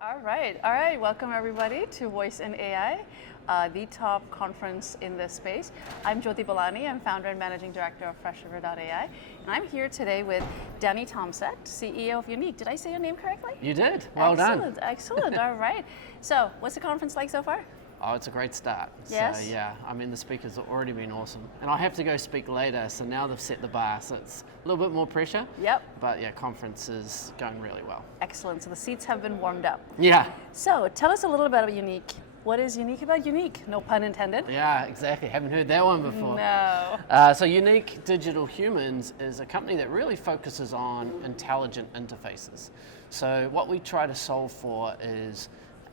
All right. Welcome everybody to Voice in AI, the top conference in this space. I'm Joti Balani. I'm founder and managing director of FreshRiver.ai, and I'm here today with Danny Tomsett, CEO of UneeQ. Did I say your name correctly? You did. Well done. Excellent. All right. So, what's the conference like so far? Oh, it's a great start. Yes. So yeah, I mean the speakers have already been awesome, and I have to go speak later. So now they've set the bar, so it's a little bit more pressure. Yep. But yeah, conference is going really well. Excellent. So the seats have been warmed up. Yeah. So tell us a little bit about UneeQ. What is unique about UneeQ? No pun intended. Yeah, exactly. Haven't heard that one before. No. So UneeQ Digital Humans is a company that really focuses on intelligent interfaces. So what we try to solve for is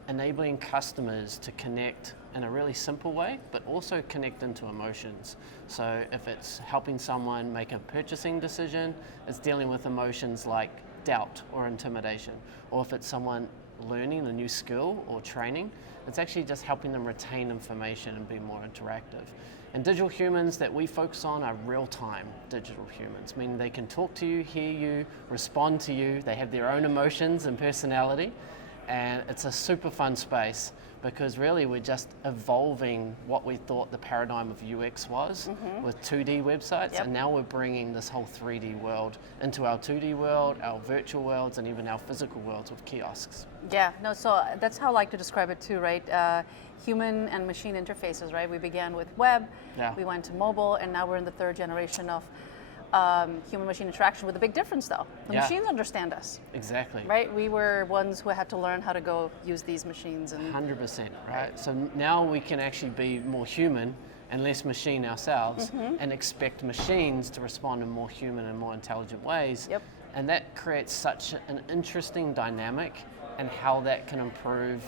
enabling customers to connect in a really simple way, but also connect into emotions. So if it's helping someone make a purchasing decision, it's dealing with emotions like doubt or intimidation. Or if it's someone learning a new skill or training, it's actually just helping them retain information and be more interactive. And digital humans that we focus on are real-time digital humans, meaning they can talk to you, hear you, respond to you, they have their own emotions and personality. And it's a super fun space because really we're just evolving what we thought the paradigm of UX was with 2D websites. Yep. And now we're bringing this whole 3D world into our 2D world, our virtual worlds, and even our physical worlds with kiosks. Yeah, no, so that's how I like to describe it too, right? Human and machine interfaces, right? We began with web, we went to mobile, and now we're in the third generation of human-machine interaction, with a big difference though. The machines understand us. Exactly. Right? We were ones who had to learn how to go use these machines. And 100%, right? So now we can actually be more human and less machine ourselves and expect machines to respond in more human and more intelligent ways. Yep. And that creates such an interesting dynamic and how that can improve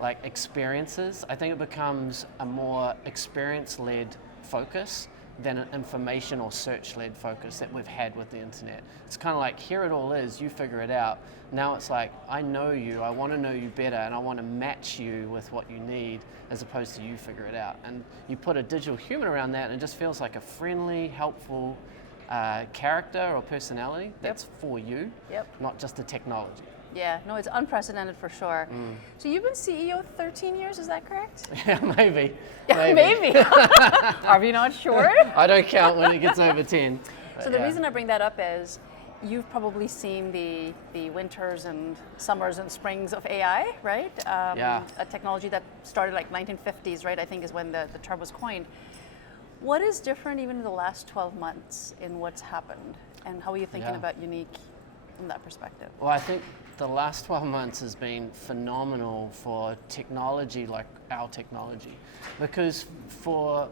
like experiences. I think it becomes a more experience-led focus than an information or search-led focus that we've had with the internet. It's kind of like, here it all is, you figure it out. Now it's like, I know you, I want to know you better, and I want to match you with what you need, as opposed to you figure it out. And you put a digital human around that, and it just feels like a friendly, helpful character or personality that's for you, not just the technology. yeah, no, it's unprecedented for sure. So you've been CEO 13 years, is that correct? Yeah, maybe. Yeah, maybe. Are we not sure? I don't count when it gets over 10. So the reason I bring that up is you've probably seen the winters and summers and springs of AI, right? A technology that started like 1950s, right? I think is when the term was coined. What is different even in the last 12 months in what's happened? And how are you thinking about UneeQ from that perspective? Well, I think the last 12 months has been phenomenal for technology like our technology, because for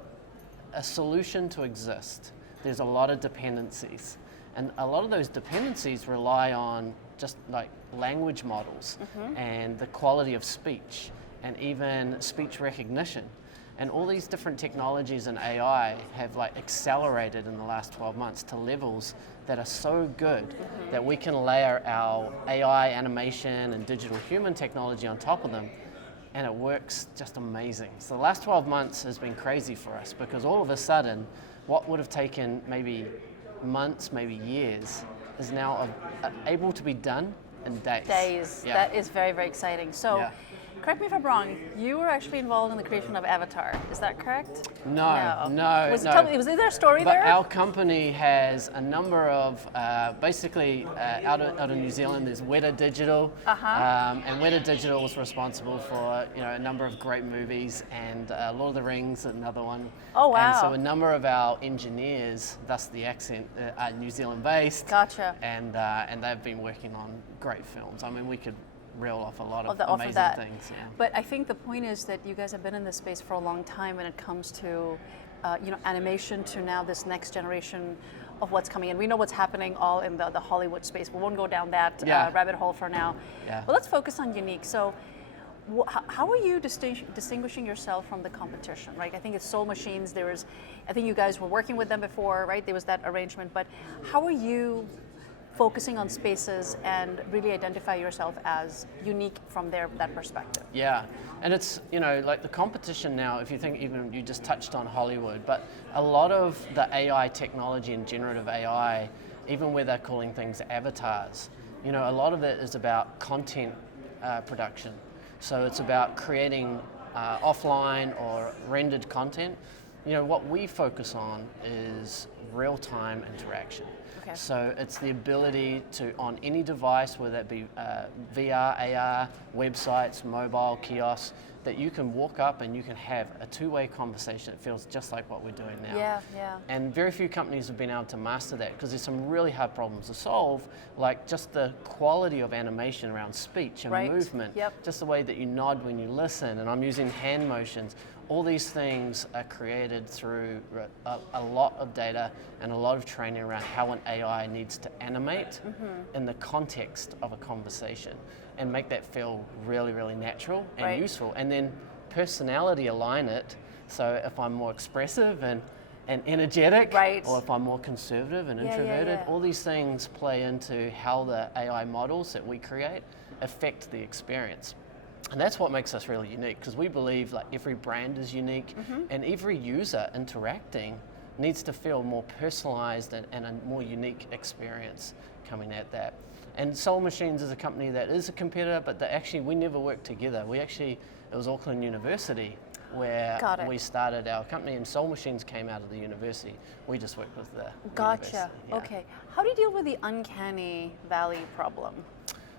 a solution to exist, there's a lot of dependencies, and a lot of those dependencies rely on just like language models and the quality of speech and even speech recognition. And all these different technologies and AI have like accelerated in the last 12 months to levels that are so good that we can layer our AI animation and digital human technology on top of them, and it works just amazing. So the last 12 months has been crazy for us, because all of a sudden what would have taken maybe months, maybe years, is now able to be done in days. That is very, very exciting. So correct me if I'm wrong, you were actually involved in the creation of Avatar, is that correct? No. Was there a story but there? Our company has a number of, basically out of New Zealand, there's Weta Digital, and Weta Digital was responsible for a number of great movies, and Lord of the Rings, another one. Oh wow. And so a number of our engineers, thus the accent, are New Zealand based. Gotcha. And they've been working on great films. I mean, we could reel off a lot of amazing things. Yeah. But I think the point is that you guys have been in this space for a long time when it comes to animation, to now this next generation of what's coming in. We know what's happening all in the Hollywood space. We won't go down that rabbit hole for now. But let's focus on UneeQ. So how are you distinguishing yourself from the competition, right? I think it's Soul Machines. I think you guys were working with them before, right? There was that arrangement. But how are you focusing on spaces and really identify yourself as unique from that perspective? Yeah, and it's, like the competition now, if you think, even you just touched on Hollywood, but a lot of the AI technology and generative AI, even where they're calling things avatars, a lot of it is about content production. So it's about creating offline or rendered content. You know, what we focus on is real-time interaction. Okay. So it's the ability to, on any device, whether that be VR, AR, websites, mobile, kiosks, that you can walk up and you can have a two-way conversation that feels just like what we're doing now. Yeah, yeah. And very few companies have been able to master that because there's some really hard problems to solve, like just the quality of animation around speech and Right. movement, Yep. just the way that you nod when you listen, and I'm using hand motions. All these things are created through a lot of data and a lot of training around how an AI needs to animate in the context of a conversation and make that feel really, really natural and Right. useful. And then personality align it, so if I'm more expressive and energetic, Right. or if I'm more conservative and Yeah, yeah, introverted, yeah. all these things play into how the AI models that we create affect the experience. And that's what makes us really unique, because we believe like every brand is unique and every user interacting needs to feel more personalized and a more unique experience coming at that. And Soul Machines is a company that is a competitor, but we never worked together. It was Auckland University where Got it. we started our company, and Soul Machines came out of the university. We just worked with the Gotcha. university. Yeah. Okay. How do you deal with the uncanny valley problem?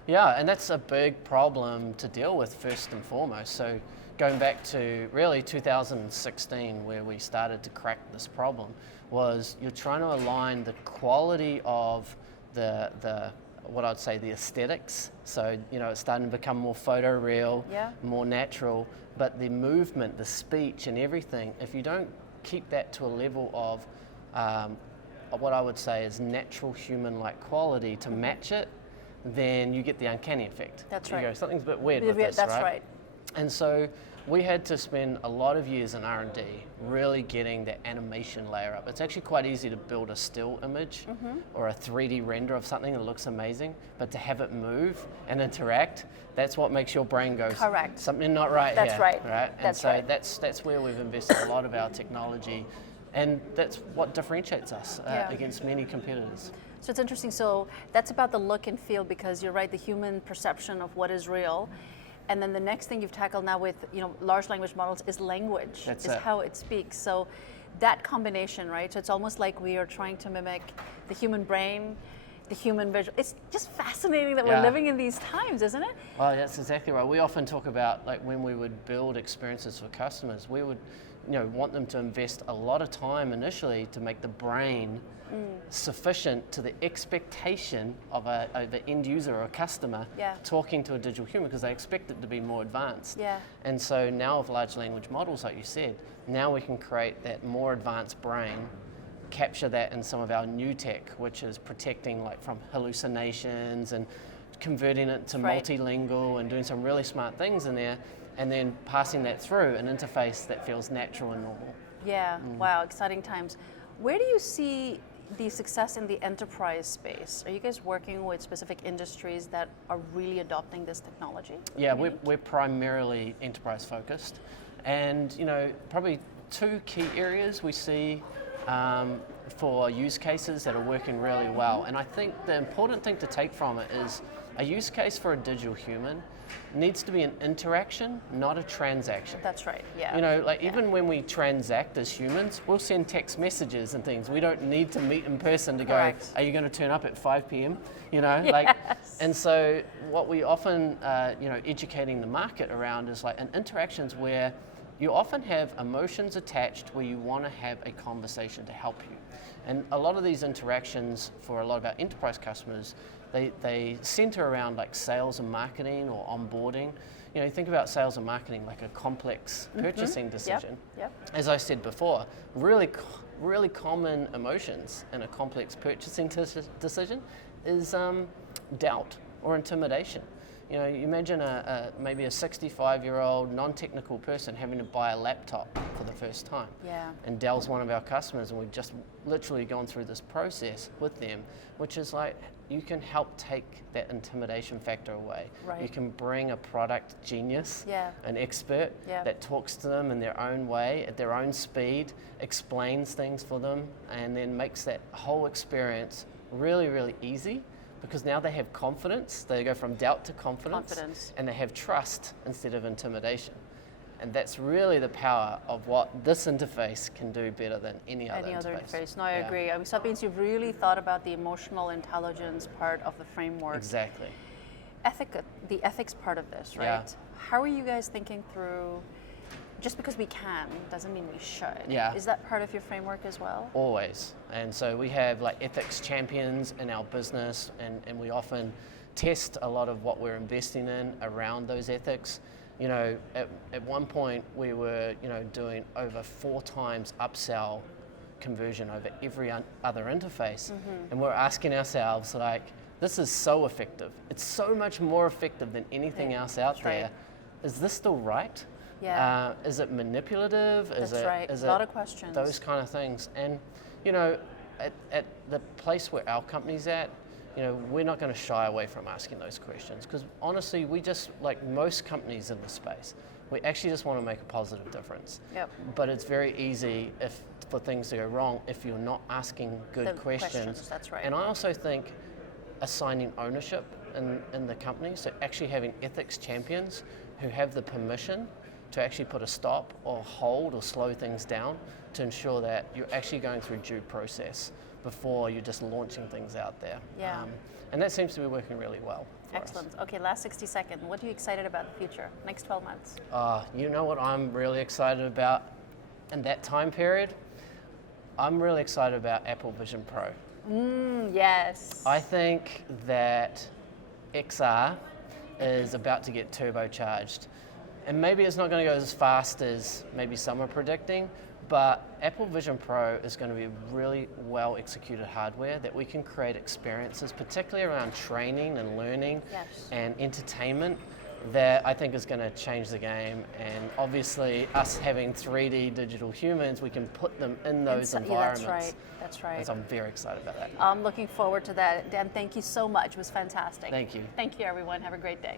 Yeah, and that's a big problem to deal with first and foremost. So going back to really 2016, where we started to crack this problem, was you're trying to align the quality of the what I'd say the aesthetics. So, you know, it's starting to become more photoreal, Yeah. more natural, but the movement, the speech and everything, if you don't keep that to a level of what I would say is natural human-like quality to match it, then you get the uncanny effect. That's You right. go, something's a bit weird with Yeah, this, that's right? right. And so we had to spend a lot of years in R&D really getting that animation layer up. It's actually quite easy to build a still image or a 3D render of something that looks amazing, but to have it move and interact, that's what makes your brain go, Correct. something not right That's here. right. And That's so right. that's where we've invested a lot of our technology, and that's what differentiates us Yeah. against many competitors. So it's interesting. So that's about the look and feel, because you're right, the human perception of what is real. And then the next thing you've tackled now with, you know, large language models is language. That's is it. how it speaks. So that combination, right? So it's almost like we are trying to mimic the human brain, the human visual. It's just fascinating that Yeah. we're living in these times, isn't it? Well, that's exactly right. We often talk about like when we would build experiences for customers, we would, you know, want them to invest a lot of time initially to make the brain sufficient to the expectation of the end user or a customer Yeah. talking to a digital human, because they expect it to be more advanced. Yeah. And so now with large language models, like you said, now we can create that more advanced brain, capture that in some of our new tech, which is protecting like from hallucinations and converting it to Right. multilingual and doing some really smart things in there, and then passing that through an interface that feels natural and normal. Yeah. Wow. Exciting times. Where do you see the success in the enterprise space? Are you guys working with specific industries that are really adopting this technology? Yeah, we're primarily enterprise focused, and you know, probably two key areas we see for use cases that are working really well. And I think the important thing to take from it is a use case for a digital human needs to be an interaction, not a transaction. That's right. Yeah. You know, like even when we transact as humans, we'll send text messages and things. We don't need to meet in person to Correct. go, are you going to turn up at 5 p.m.? You know, like, and so what we often, you know, educating the market around is like an interactions where you often have emotions attached where you want to have a conversation to help you. And a lot of these interactions for a lot of our enterprise customers, they center around like sales and marketing or onboarding. You know, you think about sales and marketing like a complex purchasing decision. Yep. As I said before, really common emotions in a complex purchasing decision is doubt or intimidation. You know, you imagine maybe a 65-year-old non-technical person having to buy a laptop for the first time. Yeah. And Dell's one of our customers, and we've just literally gone through this process with them, which is like, you can help take that intimidation factor away. Right. You can bring a product genius, Yeah. an expert Yeah. that talks to them in their own way, at their own speed, explains things for them, and then makes that whole experience really, really easy, because now they have confidence. They go from doubt to confidence. And they have trust instead of intimidation. And that's really the power of what this interface can do better than any other interface. No, I agree. I mean, so that means you've really thought about the emotional intelligence part of the framework. Exactly. The ethics part of this, right? Yeah. How are you guys thinking through, just because we can doesn't mean we should. Yeah. Is that part of your framework as well? Always. And so we have like ethics champions in our business, and we often test a lot of what we're investing in around those ethics. You know, at one point we were, doing over 4 times upsell conversion over every other interface. And we're asking ourselves, like, this is so effective. It's so much more effective than anything else out there. Right. Is this still right? Yeah. Is it manipulative? That's right. A lot of questions. Those kind of things. And, at the place where our company's at, we're not going to shy away from asking those questions, because honestly, we just, like most companies in the space, we actually just want to make a positive difference. Yep. But it's very easy for things to go wrong if you're not asking good questions. That's right. And I also think assigning ownership in the company, so actually having ethics champions who have the permission to actually put a stop or hold or slow things down to ensure that you're actually going through due process before you're just launching things out there. Yeah. And that seems to be working really well for Excellent. us. Okay, last 60 seconds. What are you excited about the future, next 12 months? You know what I'm really excited about in that time period? I'm really excited about Apple Vision Pro. Yes. I think that XR is about to get turbocharged. And maybe it's not going to go as fast as maybe some are predicting, but Apple Vision Pro is going to be really well executed hardware that we can create experiences, particularly around training and learning and entertainment, that I think is going to change the game. And obviously, us having 3D digital humans, we can put them in those environments. Yeah, that's right. So I'm very excited about that. I'm looking forward to that. Dan, thank you so much. It was fantastic. Thank you. Thank you, everyone. Have a great day.